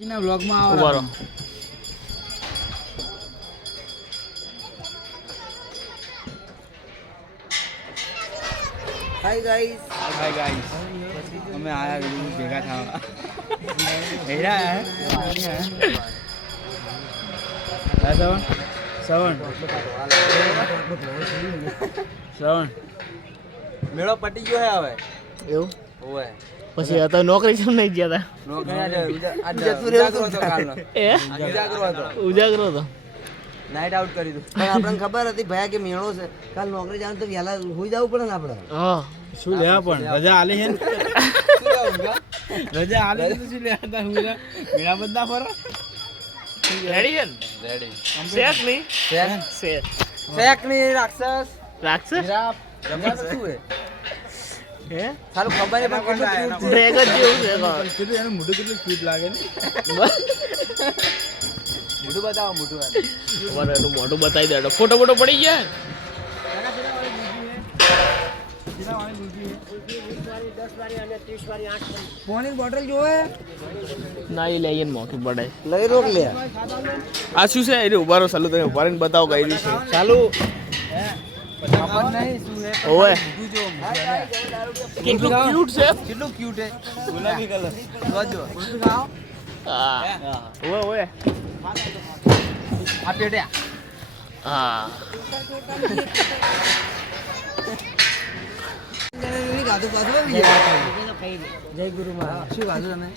ના વ્લોગમાં આવવાનો. હાય ગાઈસ અમે આયા વિડિયો ભેગા થવા. હેરા શ્રવણ મેળો પટી ગયો હે હવે એવું ઓય પછી આ તો નોકરી કેમ નહીં ગયા નોકરી આજ જતું રહેતો હતો કાલનો એ ઉજાગરો હતો ઉજાગરો તો નાઈટ આઉટ કરી દીધું પણ આપણને ખબર હતી ભયા કે મેળો છે કાલ નોકરી જાણ તો વહેલા હોઈ જવું પડે ને આપણે હા શું લેવા પણ રજા આલે છે રજા આલે તો શું લેવા તા હુરા મેળા બધા ફરો રેડી છે ને રેડી શેક નહીં શેક શેક ની રાક્ષસ રાક્ષસ જીરાફ જમવા શું હે હે સારું ખબર નહીં પણ કેટલું cute છે. ડ્રેગન જેવું છે કેટલું એનું મોઢું કેટલું ક્યુટ લાગે ને મોઢું બતાવો મોઢું આને. તમારે એનું મોઢું બતાવી દે ફોટો ફોટો પડી ગયા પાણીની બોટલ જોવે ના એ લઈને મોંઘી પડે લઈ રોક લે આ શું છે એટલે ઉભા રહો ચાલુ તમે ઉભા રહીને બતાવો કઈ રીતે ચાલુ ખબર નહીં શું હે ઓવે મોઢું જો કેટલું ક્યુટ છે કેટલું ક્યુટ હે ગુલાબી કલર જોજો મોઢું ખાઓ હા ઓવે ઓવે આ પેટ્યા હા જય ગુરુ મહારાજ શું ખાધું તમે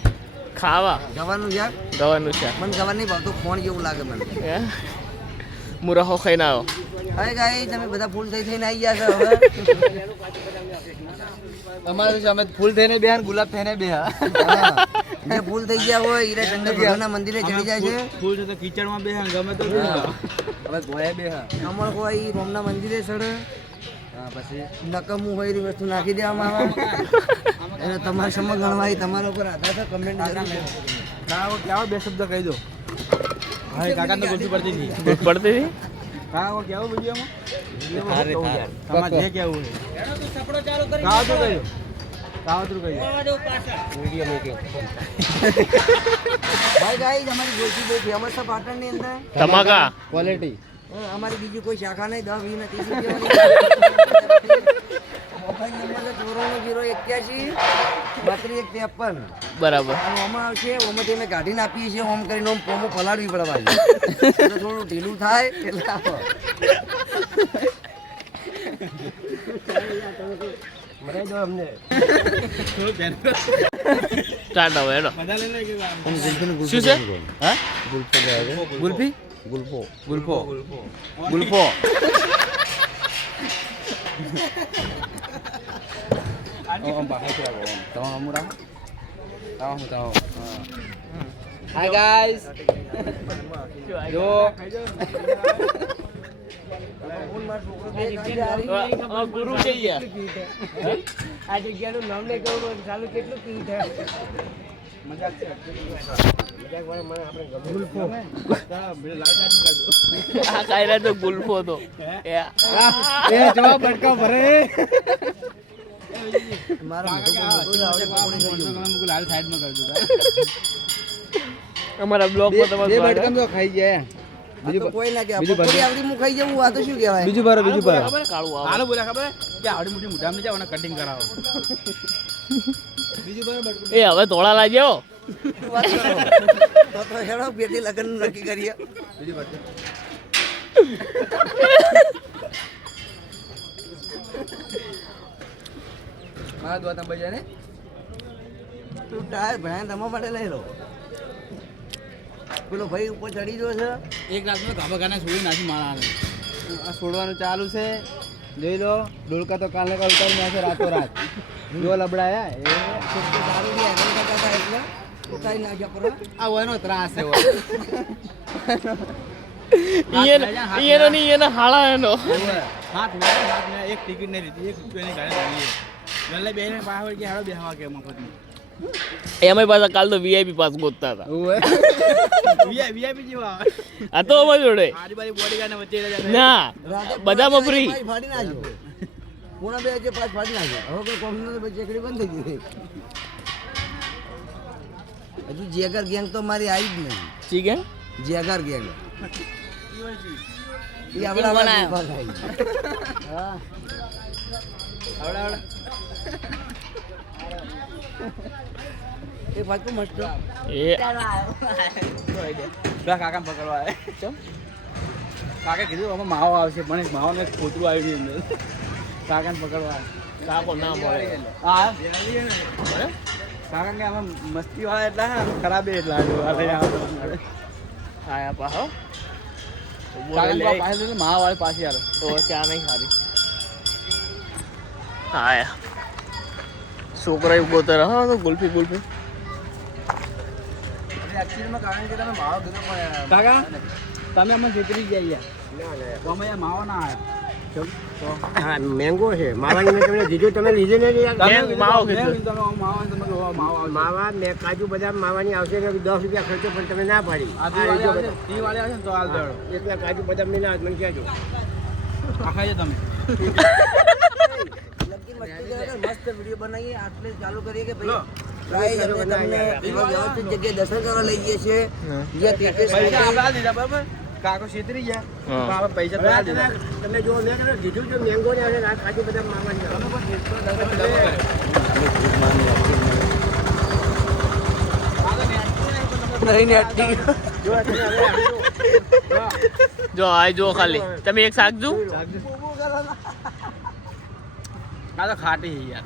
ખાવા ગવાનું છે ગવાનું છે મને ગવાર નહીં ભાવતું ફોન જેવું લાગે મને હે મુરહો ખાઈને આવો હવે ગાઈ તમે બધા ફૂલ થઈને આવી ગયા છો હવે અમારું છે અમે ફૂલ થઈને બેહાન ગુલાબ થઈને બેહા જે ફૂલ થઈ ગયા હોય હીરા શંકર ભગવાનના મંદિરે ચડી જાય છે ફૂલ છે તો કિચડમાં બેહા ગમે તો હવે ગોયા બેહા અમર કોઈ રોમના મંદિરે ચડે પછી નકમું હોય એવી વસ્તુ નાખી દેવામાં આવે એટલે તમારે સમજ ગણવાય તમારા ઉપર આધાર છે કમેન્ટ કેવો બે શબ્દ કહી દો હા કાકા તો ગોલતી પડતી હતી દૂધ પડતી હતી કાકા કેવો વિડીયોમાં તમારે જે કેવું છે કાવતરું કહ્યું કાવતરું કહ્યું ભાઈ ગાઈ અમારી ગોલથી બહુ ફેમસ છે પાટણની અંદર તમાકા ક્વોલિટી અમારી બીજી કોઈ શાખા નહીં 10 20 30 મોબાઈલ નંબર છે 940181 બરાબર અને ઓમાં આવશે ઓમાંથી અમે કાઢીને આપીએ છીએ ઓમ કરીને ઓમ પોમો પલાળવી પડે બાજુ એટલે થોડું ઢીલું થાય એટલે આપો મરાઈ દો અમને સ્ટાર્ટ હવે હેડો મજા લઈ લે કે શું છે હા ગુલ્ફી ગુલ્ફો ગુલ્ફો ગુલ્ફો હાય ગાઈસ જો ગુરુ જઈ ગયા આ જગ્યાનું નામ નહીં કહું ચાલુ કેટલું કીટ હે મજાક છે આ કાયરા તો ગુલ્ફો તો એ જવાબ બટકા ભરે મારો લાલ સાઈડમાં કરજો અમારા બ્લોગમાં તમારું સ્વાગત. તો ખાઈ જાય બીજું કોઈ ના કે પકોડી આવડી હું ખાઈ જવું આ તો શું કહેવાય બીજું ભરો બીજું ભરો ખબર કાળું આવે હાલો બોલા ખબર કે આવડી મોટી મોઢામાં જાવ અને કટિંગ કરાવો બીજું ભરો બટકું એ હવે તોળા લાગ્યો વાત કરો. તો હેડો પેટી લગન નક્કી કરીએ બીજું ભરજો મારા દોત અંબાઈ જાય ને તું ટાયર ભણા તમારા માટે લઈ લો પેલો ભાઈ ઉપર ચડી ગયો છે એક રાતમાં ગાભા ગાના છોડી નાખી મારા આ છોડવાનું ચાલુ છે જોઈ લો ડોલકા તો કાલે કાલ ઉતારી નાખે રાતો રાત જો લબડાયા એ સારું બી હેરાન કરતા હતા એટલે ઉતારી નાખ્યા પર આ વયનો ત્રાસ છે ઈયનો ની ઈયનો હાળા એનો હાથ મેં એક ટિકિટ નહીં લીધી 1 રૂપિયાની ગાડી લાવી ગલ્લે બેને પાછળ કે હાડો બેહવા કે મફતમાં એમાંય પાછા કાલ તો વીઆઈપી પાસ ગોતતા હતા ઓય વીઆઈપી જેવા આ તો અમારી જોડે આરી બારી બોડીગાર્ડ ને વચ્ચે રહી ના બધામાં ફ્રી ફાડી નાખ્યો પૂણા 2 જે 5 ફાડી નાખ્યો હવે કોઈ કોમ્પ્યુટર ચેકડી બંધ થઈ ગઈ હજુ જેગર ગેંગ તો મારી આવી જ નહીં. ચી ગેંગ? જેગર ગેંગ એ આપણા બનાયો. વિભાગ આવી. હા એ પાછું મસ્ત એ કાકા પકડવા આવે ચમ કાકા કીધું આમાં માવો આવશે પણ એક માવો ને એક કોતરું આવ્યું અંદર કાકાને પકડવા કાકો ના મળે. હા કાકા કે આમાં મસ્તી વાળા એટલા ખરાબ એટલા આયા પા હો પાસે માવા વાળી પાછી આવે તો ક્યાં નહીં ખારી. આયા છોકરા ઉભો તો રહો તો ગુલ્ફી ગુલ્ફી. એકચ્યુઅલીમાં કારણ કે તમે માવો કીધો પણ કાકા તમે અમને છેતરી ગયા તો અમે અહીંયા માવો ના આવ્યા હા મેંગો છે માવાની મેં તમને દીધું તમે લીધું ને માવો કીધું. તમે માવો તમે કહો માવો આવશે. માવા મેં કાજુ બદામ માવાની આવશે ને 10 રૂપિયા ખર્ચો પણ તમે ના પાડી આ આ દિવાળી લીધો આવશે બધા. દિવાળી આવશે ને તો હાલ દેડો એકલા કાજુ બદામ ની ના મને કહેજો આ ખાઈ તમે લગી મસ્તી કરે મસ્ત વિડીયો બનાવીએ આટલે ચાલુ કરીએ કે લો. ભાઈ ગાઈસ અમે તમને એવા વ્યવસ્થિત જગ્યાએ દર્શન કરવા લઈ જઈએ છીએ જ્યાં તીર્થેશ પૈસા આપડા દીધા બરાબર કાકો છેતરી ગયા હા. તો આપણે પૈસા તો દીધા તમે જો મેં કીધું દીધું જો મેંગો ને આવે ને આ કાજુ બદામ માવાની આવે. નહીં નેટની જો તમે હવે જો આ જો ખાલી તમે એક શાક જો આ તો ખાટી છે યાર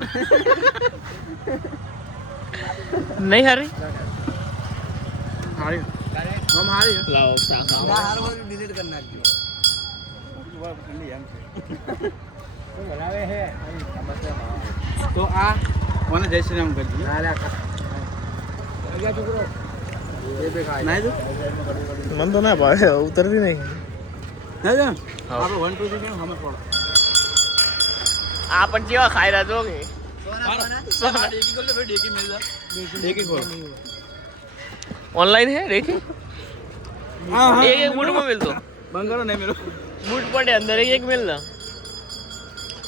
નહીં હારી હારી હમ હારી લાવો શાક ના હારવાનું ડિલીટ કરી નાખજો બનાવે છે તો આ મને જય શ્રી રામ કરી ના લે ગયા છોકરો નાઈ દો મન તો ના ભાવે ઉતરતી નહીં. નાઈ દો હા. આપણે 1 2 3 હમે પડો આ પણ કેવા ખાઈ રહ્યા છો કે ડેકી ખોલ લે ભાઈ ડેકી મિલ જા ડેકી ખોલ ऑनलाइन है देखिए હા एक एक बूट में मिल दो બંધ કરો નહીં મેરો बूट पड़े अंदर एक एक मिल दो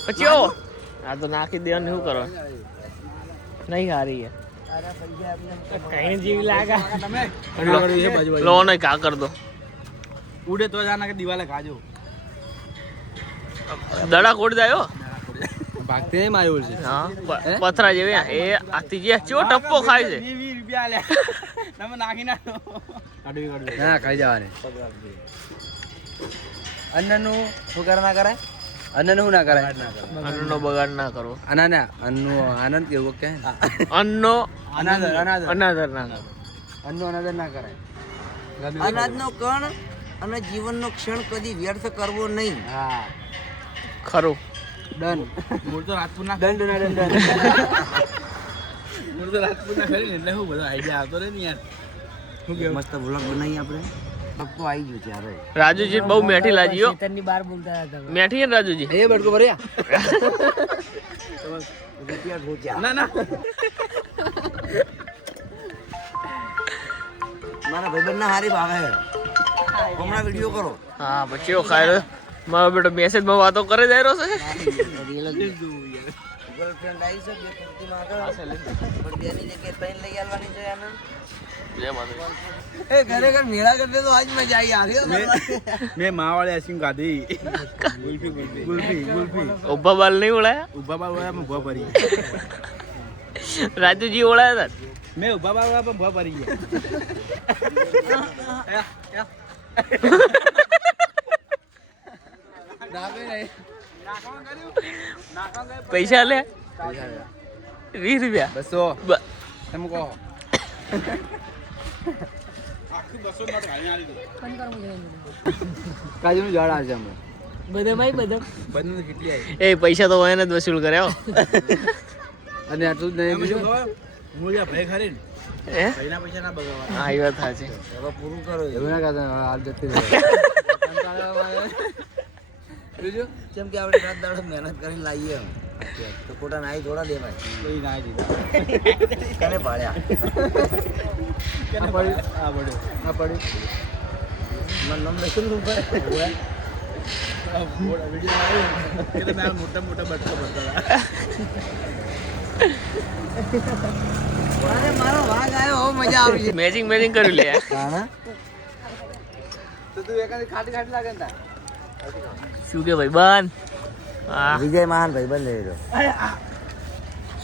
પછી ઓ આ તો નાખી દેવાનું શું કરો નહીં હારી है કहीं जीव लागा તમે ઘણા કરી છે બાજુ लो नहीं क्या कर दो ઉડે તો જાના કે દિવાલે ખાજો દડા કોડ જાય હો ભાગતે નહીં મારી ઓળ છે હા પથરા જેવી એ આતી જે ચો ટપ્પો ખાય છે 20 રૂપિયા લે તમે નાખી નાખો કાઢવી ના ખાઈ જવાને અન્નનું શું કરે ના કરાય અન્નનું શું ના કરાય અન્નનો બગાડ ના કરો ના ના અન્નનો આનંદ કેવું કે અન્નનો અનાદર અનાદર અનાદર ના કરો અન્નનો અનાદર ના કરાય અનાજનો કણ અને જીવનનો ક્ષણ કદી વ્યર્થ કરવો નહીં. હા ખરું ડન મૂળ તો રાજપૂત ના દંડ ના દંડ મૂળ તો રાજપૂત ના ખરી ને એટલે હું બધો આઈડિયા આવતો રહે ને યાર શું કેવું મસ્ત વ્લોગ બનાવી આપણે તો આવી ગયું ત્યારે રાજુજી બહુ મેઠી લાગી હો મેઠી है राजू जी એ બડકો ભર્યા રૂપિયા ઢોચ્યા. ના ના મારા ભાઈબંધ ના હારી ભાવે હમણાં વિડીયો કરો હા પછી ખાઈ રહ્યો મારો બેટો મેસેજ માં વાતો કરે જાય રહ્યો છે ગર્લફ્રેન્ડ આવી છે બે કુર્તી માં આગળ પણ બેની જગ્યાએ ત્રણ લઈ આવવાની છે આને જય માતા એ ખરેખર મેળા કરતે તો આજ મજા આવી મેં માવાળી આઈસ્ક્રીમ ખાધી ગુલ્ફી ગુલ્ફી ગુલ્ફી ગુલ્ફી ઉભા બાલ નહીં ઓળાયા ઉભા બાર વાળા પણ ભૂવા ભરી રાજુજી ઓળાયા હતા મેં ઉભા બાર વાળા પણ ભૂવા ભરી પૈસા લે 20 રૂપિયા 200 તમે કહો કાજુ નું ઝાડ આવે છે હમણાં બધું કેટલી આવી એ પૈસા તો એને જ વસૂલ કર્યા હો. અને આટલું જ નહીં બીજું હું જ્યાં ભાઈ ખરી ને હે ભાઈના પૈસા ના બગાડવા હા એ વાત સાચી હવે પૂરું કરો એવું ના કહેતા હાલ જતી બીજું જેમ કે આપણે રાત દાડો મહેનત કરીને લાવીએ તો ખોટા નાઈ થોડા દેવાય કોઈ ના દીધા કને પાડ્યા આ પડ્યું આ પડ્યું આ પડ્યું મને નામ લખેલું શું કરે વિડીયો આવ્યો કે તમે આ મોટા મોટા બટકા ભરતા હતા અરે મારો વાઘ આવ્યો હો મજા આવી મેચિંગ કર્યું લે હા તો તું એકાદી ખાટી ખાટી લાગે ને તાર. શું કે ભાઈ બન હા વિજય મહાન ભાઈ બંધ રહ્યો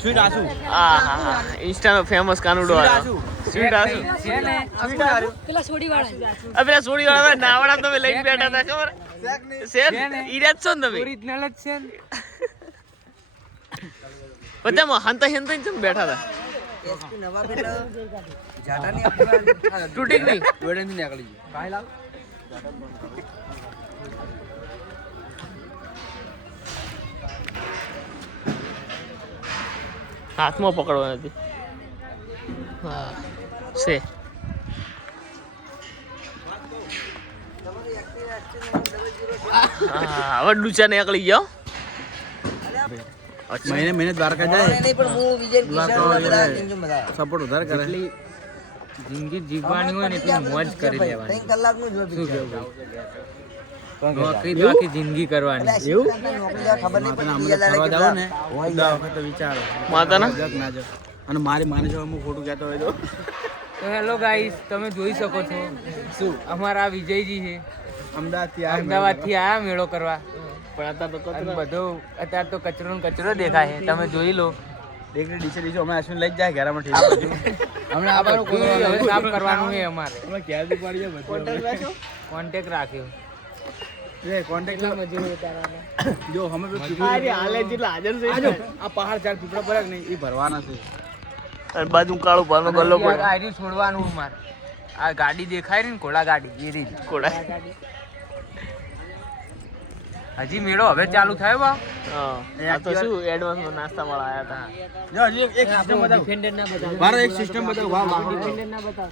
સ્વીટ આસુ હા ઇન્સ્ટા નો ફેમસ કાનુડો આવ્યો સ્વીટ આસુ પેલા સોડી વાળા પેલા સોડી વાળા નાવડા તમે લઈને બેઠા હતા ખબર છે ઈરાજ છો ને તમે ઓરિજિનલ જ છે બધામાં હંતા હંતા જ બેઠા હતા એસપી નવા પેલા જાટાની આપણા તૂટી નહીં વેડેથી નીકળી ગઈ. હાથમાં પકડવા નથી હા છે હા હવે ડૂચા નીકળી ગયો મહિને મહિને દ્વારકા જાય નહીં પણ હું વિજય કિશન બધા ટેન્શન બધા સપોર્ટ વધારે કરે. જિંદગી જીવવાની હોય ને એટલી મોજ કરી લેવાની 3 કલાકનું જો પિક્ચર નોકરી તો આખી જિંદગી કરવાની નોકરી જા ખબર નહીં માતાના પડી આમ બીજા ફરવા લાગે જાવ ને દા વખત વિચારો માતાના જગ ના જગ. અને મારી માને જો હું ખોટું કહેતો હોય તો તો હેલો ગાઈસ તમે જોઈ શકો છો શું અમારા આ વિજયજી છે અમદાવાદથી આ અમદાવાદથી આયા મેળો કરવા પણ અત્યારે તો અને બધો અત્યારે તો કચરો ને કચરો દેખાય છે તમે જોઈ લો દેખને ડીસે હમણાં અશ્વિન લઈ જ જાય ઘરમાં ઠીક હમણાં આપણું બધું હવે સાફ કરવાનું છે અમારે અમે ક્યાં બી પડી જાય બધું કોન્ટેક્ટ રાખ્યો એ કોન્ટેક્ટ જો અમે હાલે જેટલા હાજર છે આ પહાડ ચાર પીપળા પર નહીં એ ભરવાના છે. અને બાજુ કાળો પાનો ગલ્લો પડ્યો આર્યું છોડવાનું અમારે આ ગાડી દેખાય ને ઘોડા ગાડી એ રીત કોડા હજી મેળો હવે ચાલુ થયો બા હા આ તો શું એડવાન્સ માં નાસ્તા વાળા આયા હતા જો હજી એક સિસ્ટમ બતાવ ડિફેન્ડર ના બતાવ મારો એક સિસ્ટમ બતાવ વાહ વાહ ડિફેન્ડર ના બતાવ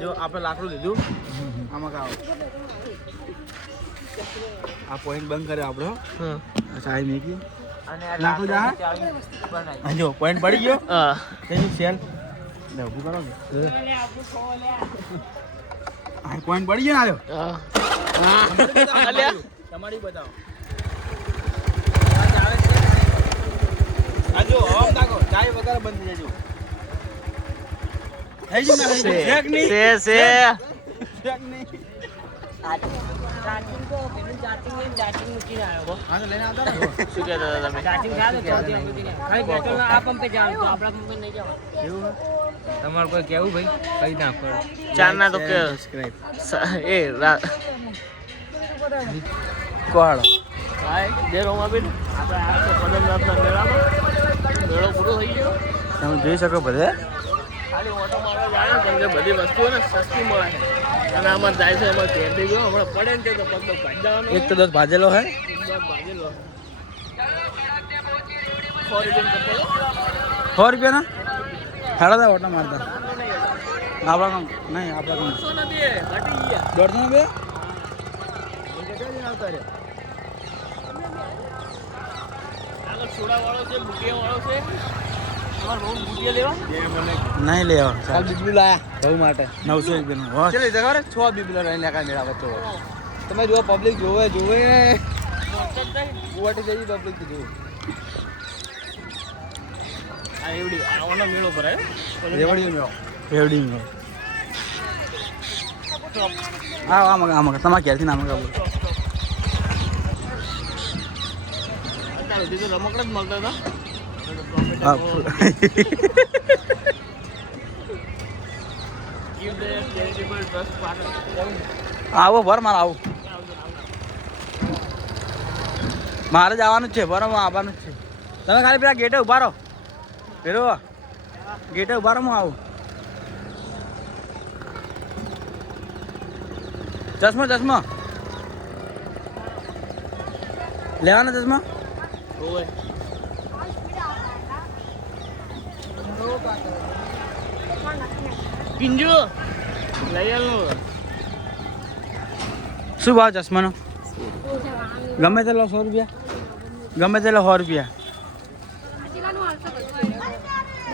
જો આપણે લાકડું લીધું આમાં કાવ આ પોઈન્ટ બંધ કર્યો આપણો હા અચ્છા આ મેકી અને લાકડું જા બનાવી હા જો પોઈન્ટ પડી ગયો હા તેની સેલ લે ઊભું કરો ને આ પોઈન્ટ પડી ગયો ને આયો અલ્યા તમારી બતાવો આ જો આમ તાકો ચાય વગર બંધ થઈ જજો થઈ ગયું ના થઈ ગયું શેક નહીં છે શેક નહીં ચાર્જિંગ તો પેલું ચાર્જિંગ ને ચાર્જિંગ મૂકીને આવ્યો હા તો લઈને આવતા ને શું કહેતા હતા તમે ચાર્જિંગ થાય તો ચાર્જિંગ મૂકીને ખાલી પેટ્રોલ આ પંપે જવાનું તો આપણા પંપે નહીં જવાનું એવું તમારે કોઈ કેવું ભાઈ કઈ નાખો ચાર ના તો કે સબસ્ક્રાઇબ એ કોહાડો હાય જે રોમા બેન આપણે આ તો પદમનાથના મેળામાં મેળો પૂરો થઈ ગયો તમે જોઈ શકો બધે ખાલી ઓટો મારવા જાય કેમ કે બધી વસ્તુઓ ને સસ્તી મળે છે અને આમાં જાય છે એમાં ઘેર થઈ ગયો હમણાં પડે ને તો પગ ભાજી જવાનો એક તો દસ ભાજેલો હે ભાજેલો 100 રૂપિયાના હેડા ઓટા મારતા આપણા નહીં આપણા નથી હટી ગયા 150 બે આગળ છોડા વાળો છે બુટિયા વાળો છે અમારે બહુ બુટિયા લેવા નહીં લેવા કાલ બીબલું લાયા બહુ માટે 900 રૂપિયાનું વાહ ચલે જગા રે 6 બીબલા રહીને નાખા મેળા વચ્ચે તમે જો પબ્લિક જોવે ગુવાટી જઈ પબ્લિક જો આ એવડી આવવાનો મેળો ભરાય રેવડી મેળો હા આમાં તમારા ક્યારથી નામ કાબુ અત્યાર સુધી તો રમકડા જ મળતા હતા Give the charitable trust partner. આવો ભર મારે આવું મારે જવાનું જ છે બરાબર આવવાનું જ છે તમે ખાલી પેલા ગેટે ઉભા રહો પેલો ગેટે ઉભા રહો હું આવું ચશ્મા લેવાના ચશ્મા ઓય પિંજો લઈ આલો શું ભાવ ચશ્માનો ગમે તે લો 100 રૂપિયા ગમે તે લો 100 રૂપિયા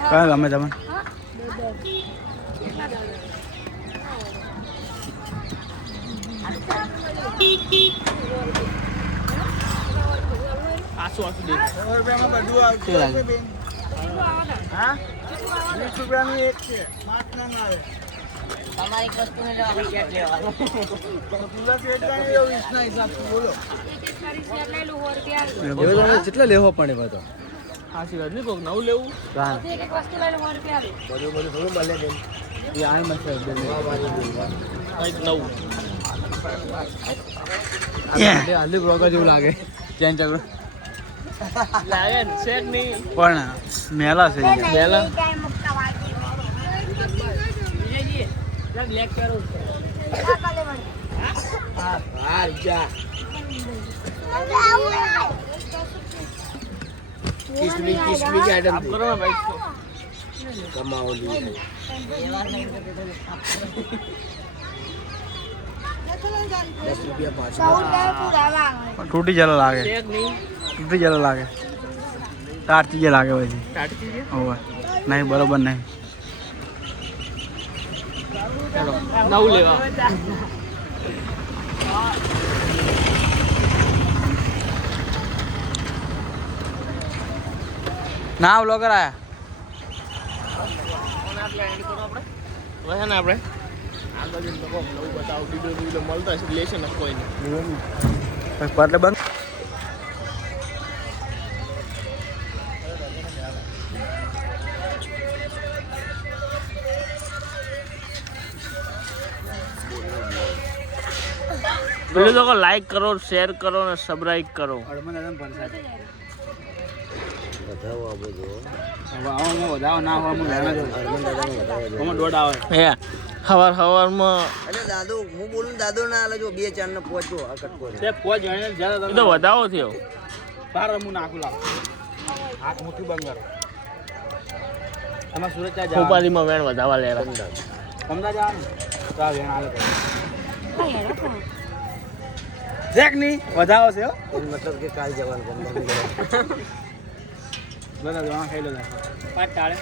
કયા ગમે તમે આસુ આસુ દેખ 100 રૂપિયામાં બધું આવતું લાગે? હશે બેન. હા 20 રૂપિયાનું એક છે 5 નંગ આવે તમારી એક વસ્તુ ને લેવા સેટ લેવાનું પૂરા સેટ કાંઈ એવો 20 ના હિસાબથી બોલો કેટલા લેવો પડે બધો હાસી વાત નહીં કોક નવું લેવું એક વસ્તુ લઈને 100 રૂપિયા બધું બધું થોડું મળે બેન એ આય મસ્ત બેન કંઈક નવું આલુ બ્રોકર જેવું લાગે ચેન ચાલુ લાગે ને શેક નહીં પણ મેલા છે પહેલા હા જા કિસમી કિસમી કે આઈટમ આપ કરો ને ભાઈ કમાઓ લી તૂટી જલો લાગે શેક નહીં તૂટી જલો લાગે તારતી જે લાગે પછી કાઢતી છે હોવે નહીં બરોબર નહીં ચાલો નવું લેવા ના બ્લોગર આયા હવે છે ને આપણે આગળ જઈને લોકો નવું બતાવું બીજો મળતા છે લેશે ને કોઈ નહીં એટલે બંધ વિડીયો તો લાઈક કરો શેર કરો અને સબસ્ક્રાઇબ કરો અડમન અડમ પરસાદ બતાવો આ બધું હવે આવો વધાવો ના હોય હું લેવા દઉં આમાં દોડ આવે હે હવારમાં અરે દાદુ હું બોલું દાદુ ના હાલે જો 2 4 ને પહોંચો આ કટકો તે પોચ જણે જ્યારે એ તો વધાવો થયો બાર હું નાખું લાવ હાથ મુઠ્ઠી બંધ કરો તમારે સુરત ત્યાં જાવ ઉપાધિમાં વેણ વધાવા લેરા અમદાવાદ જવાનું તો આ વેણ હાલે જેક નહીં વધાવો છે હો મતલબ કે કાલ જવાનું ગમે બધા ખાઈ લો પાટ ટાળે